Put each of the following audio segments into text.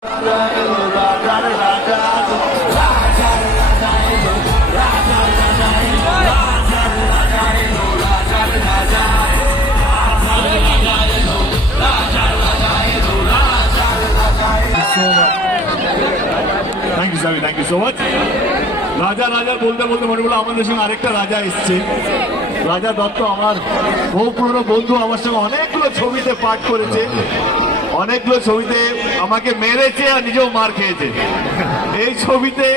Thank you sir, thank you so much. রাজা রাজা বলতে বলতে মনে হলো আমাদের সঙ্গে আরেকটা রাজা এসছে, রাজা দত্ত আমার বহু পুরনো বন্ধু, আমার সঙ্গে অনেকগুলো ছবিতে পাঠ করেছে, অনেকগুলো ছবিতে আমাকে মেরেছে আর নিজেও মার খেয়েছে। এই ছবিতে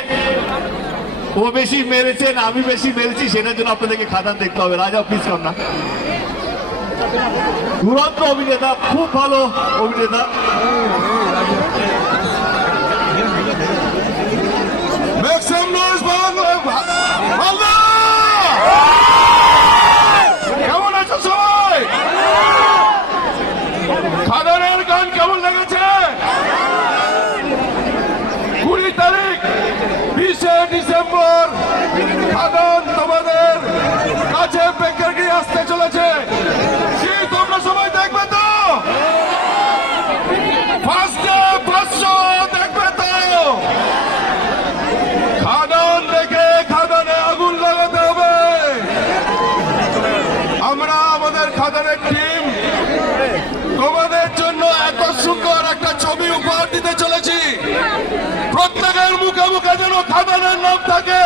ও বেশি মেরেছে না আমি বেশি মেরেছি, সেটার জন্য আপনাদেরকে খাদান দেখতে হবে। রাজা প্লিজ কর না, দুরন্ত অভিনেতা, খুব ভালো অভিনেতা। Make some noise, Allah! কেমন আছো সবাই? খাদানের গান কেমন লেগেছে? 20 তারিখ 20শে ডিসেম্বর খাদান তোমাদের কাছে প্রেক্ষাগৃহে আসতে চলেছে। কি তোমরা সবাই দেখবে তো? ফার্স্ট ডে ফার্স্ট শো দেখবে তো? খাদান দেখে খাদানে আগুন লাগাতে হবে। আমরা আমাদের খাদানের টিম তোমাদের জন্য এত সুন্দর একটা ছবি উপহার দিতে চলেছি, প্রত্যেকের মুখে মুখে যেন খাদানের নাম থাকে।